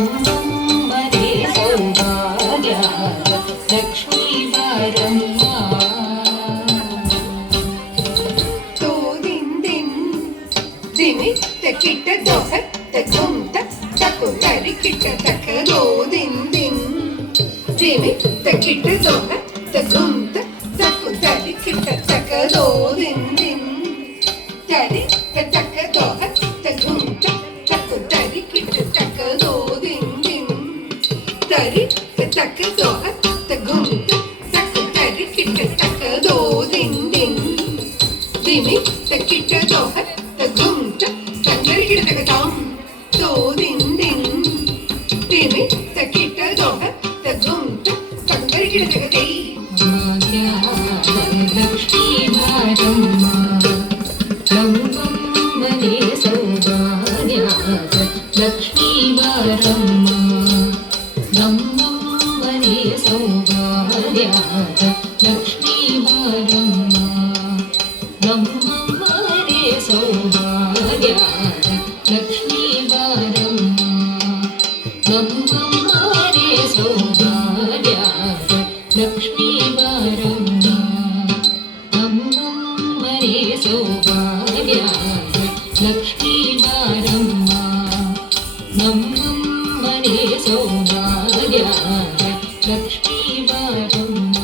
ನಮ್ಮಮ್ಮನೆ ಸೌಭಾಗ್ಯದ ಲಕ್ಷ್ಮೀ ಬಾರಮ್ಮ. ತೋದಿಂದಿನ್ ದಿಮಿ ತಕಿಟ್ಟ ದೋಹ ತಗುಂತ ತಕುಲರಿ ಕಿಟ್ಟ ತಕದೋದಿಂದಿನ್ ದಿಮಿ ತಕಿಟ್ಟ ದೋಹ ತಗುಂತ ತಕುಲರಿ ಕಿಟ್ಟ ತಕದೋದಿಂದಿನ್ ತರಿ ತಕದೋಹ ತಗುಂತ ತಕುಲರಿ ಕಿಟ್ಟ ತಕದೋದಿಂದಿನ್ ತರಿ ತಕದೋಹ ತಗುಂತ ತಕುಲರಿ ಕಿಟ್ಟ ತಕದೋದಿಂದಿನ್ ದಿಮಿ ತಕಿಟ್ಟ ದೋಹ ತಗುಂತ ತಕುಲರಿ ಕಿಟ್ಟ ತಕತಾಂ ತೋದಿಂದಿನ್ ದಿಮಿ ತಕಿಟ್ಟ ದೋಹ ತಗುಂತ ತಕುಲರಿ ಕಿಟ್ಟ ತಕತೈ. ಲಕ್ಷ್ಮೀ ಬಾರಮ್ಮ ನಮ್ಮಮ್ಮನೆ ಸೌಭಾಗ್ಯದ ಲಕ್ಷ್ಮೀ ಬಾರಮ್ಮ. ನಮ್ಮಮ್ಮನೆ ಸೌಭಾಗ್ಯದ ಲಕ್ಷ್ಮೀ ಬಾರಮ್ಮ. ನಮ್ಮಮ್ಮನೆ ಸೌಭಾಗ್ಯದ ಲಕ್ಷ್ಮೀ ಬಾರಮ್ಮ. ನಮ್ಮಮ್ಮನೆ ಸೌಭಾಗ್ಯದ ಲಕ್ಷ್ಮೀ ಬಾರಮ್ಮ. ನಮ್ಮಮ್ಮನೆ ಸೌಭಾಗ್ಯದ ಲಕ್ಷ್ಮೀ ಬಾರಮ್ಮ. ನಮ್ಮಮ್ಮನೆ ಸೌಭಾಗ್ಯದ ಲಕ್ಷ್ಮೀ ಬಾರಮ್ಮ.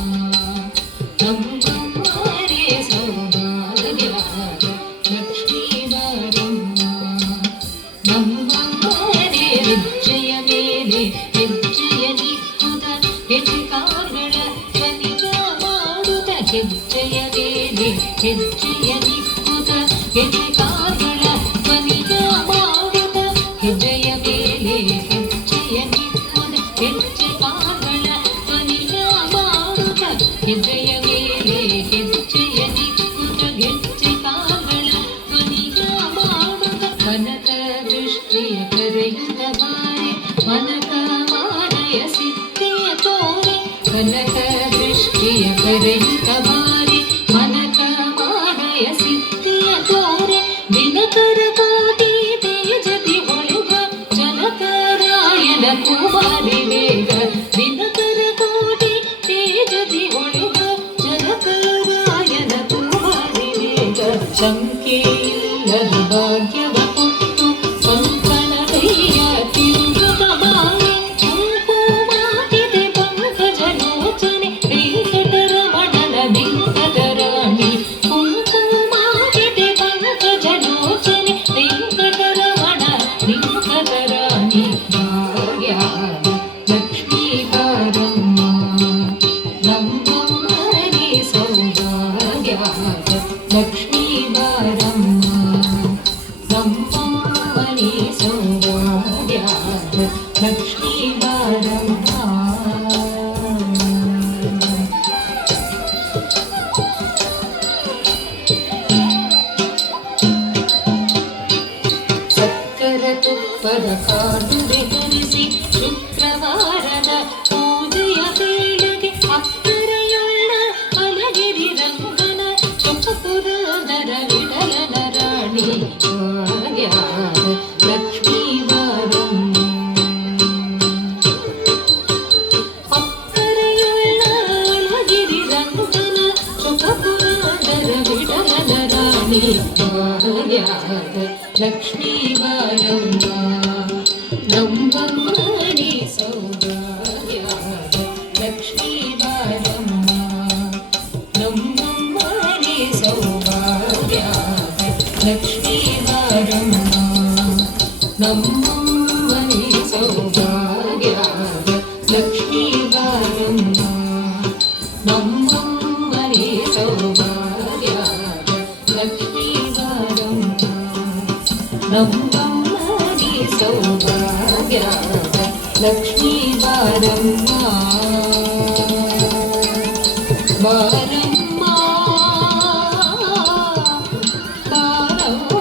ನಮ್ಮಮ್ಮನೆ ಸೌಭಾಗ್ಯದ ಲಕ್ಷ್ಮೀ ಬಾರಮ್ಮ. ನಮ್ಮಮ್ಮನೆ ಹೆಜ್ಜೆಯ ಮೇಲೆ ಹೆಜ್ಜೆಯ ನಿಕ್ಕುದ ಹೆಜ್ಜೆಕಾಲ್ಗಳ ಧ್ವನಿಗ ಮಾಡುತ್ತ ಹೆಜ್ಜೆಯ ಮೇಲೆ ಹೆಜ್ಜೆಯ ನಿಕ್ಕುದ ಹೆಜ್ಜೆಕಾಲ್ಗಳ ಧ್ವನಿಗ ಮಾಡುತ್ತ ಹೆಜ್ಜೆಯ ಮೇಲೆ ಹೆಜ್ಜೆಯ ನಿಕ್ಕುದ ಹೆಜ್ಜೆಕಾಲ್ಗಳ ಧ್ವನಿಗ ಮಾಡುತ್ತ ಹೆಜ್ಜೆಯ ಮೇಲೆ ಹೆಜ್ಜೆಯ ನಿಕ್ಕುದ ಹೆಜ್ಜೆಕಾಲ್ಗಳ ಧ್ವನಿಗ ಮಾಡುತ್ತ ಕನಕ ದೃಷ್ಟಿಯ ಕರೆಯುತ್ತ ಬಾರೆ ಮನಕ ಮಾನಯ ಸಿದ್ಧಿಯ ತೋರೆ. ಕನಕ ದೃಷ್ಟಿಯ ಕರೆಯುತ್ತ ಬಾರೆ ಮನಕ ಮಾನಯ ಸಿದ್ಧಿಯ ತೋರೆ. ದಿನಕರ ಕೋಟಿ ತೇಜತಿ ಹೊಳೆಗ ಜನಕರಾಯನ ಕುಮಾರಿ ವೇಗ. ದಿನಕರ ಕೋಟಿ ತೇಜತಿ ಹೊಳೆಗ ಜನಕರಾಯನ ಕುಮಾರಿ ವೇಗ. ಸಂಖ್ಯೆಯಿಲ್ಲದ ಭಾಗ್ಯವ ಕೊಟ್ಟು ಕಂಕಣದಯ್ಯ ತಿರುಗುತ್ತ ಬಾರೆ. ಕುಂಕುಮಾಟಿದೆ ಪಂಕಜಲೋಚನೆ ವೆಂಕಟರಮಣನ ಬಿಂಕದ ರಾಣಿ. ಕುಂಕುಮಾಟಿದೆ ಪಂಕಜಲೋಚನೆ ವೆಂಕಟರಮಣ ಬಿಂಕದ ರಾಣಿ. ಭಾಗ್ಯದ ಲಕ್ಷ್ಮೀ ಬಾರಮ್ಮ. ನಮ್ಮಮ್ಮನೆ ಸೌಭಾಗ್ಯದ ಲಕ್ಷ್ಮೀ ಬಾರಮ್ಮ. ನಮ್ಮಮ್ಮನೆ ಸೌಭಾಗ್ಯದ ಲಕ್ಷ್ಮೀ ಬಾರಮ್ಮ. ಸಕ್ಕರ ತುಪ್ಪದ ಕಾಡುವೆ ಹರಿಸಿ ಶುಕ್ರವಾರದ ಪೂಜೆಯ ವೇಳೆಗೆ ಅಕ್ಕರೆಯುಳ್ಳ ಅಲಗಿರಿ ರಂಗನ ಚೊಕ್ಕಪುರದರ ವಿಠಲನ ರಾಣಿ. ಭಾಗ್ಯದ ಲಕ್ಷ್ಮೀ ಬಾರಮ್ಮ. ಅಕ್ಕರೆಯುಳ್ಳ ಅಲಗಿರಿ ರಂಗನ ಚೊಕ್ಕಪುರದರ ವಿಠಲನ ರಾಣಿ. ಭಾಗ್ಯದ ಲಕ್ಷ್ಮೀ ಬಾರಮ್ಮ. ನಮ್ಮಮ್ಮನೆ ಸೌಭಾಗ್ಯದ ಲಕ್ಷ್ಮೀ ಬಾರಮ್ಮ. ನಮ್ಮಮ್ಮನೆ ಸೌಭಾಗ್ಯದ ಲಕ್ಷ್ಮೀ ಬಾರಮ್ಮ. ನಮ್ಮಮ್ಮನೆ ಸೌಭಾಗ್ಯದ ಲಕ್ಷ್ಮೀ ಬಾರಮ್ಮ. ನಮ್ಮಮ್ಮನೆ ಸೌಭಾಗ್ಯದ ಲಕ್ಷ್ಮೀ ಬಾರಮ್ಮ. ನಮ್ಮಮ್ಮನೆ ಸೌಭಾಗ್ಯದ ಲಕ್ಷ್ಮೀ ಬಾರಮ್ಮ. ಬಾರಮ್ಮ ಬಾರಮ್ಮ.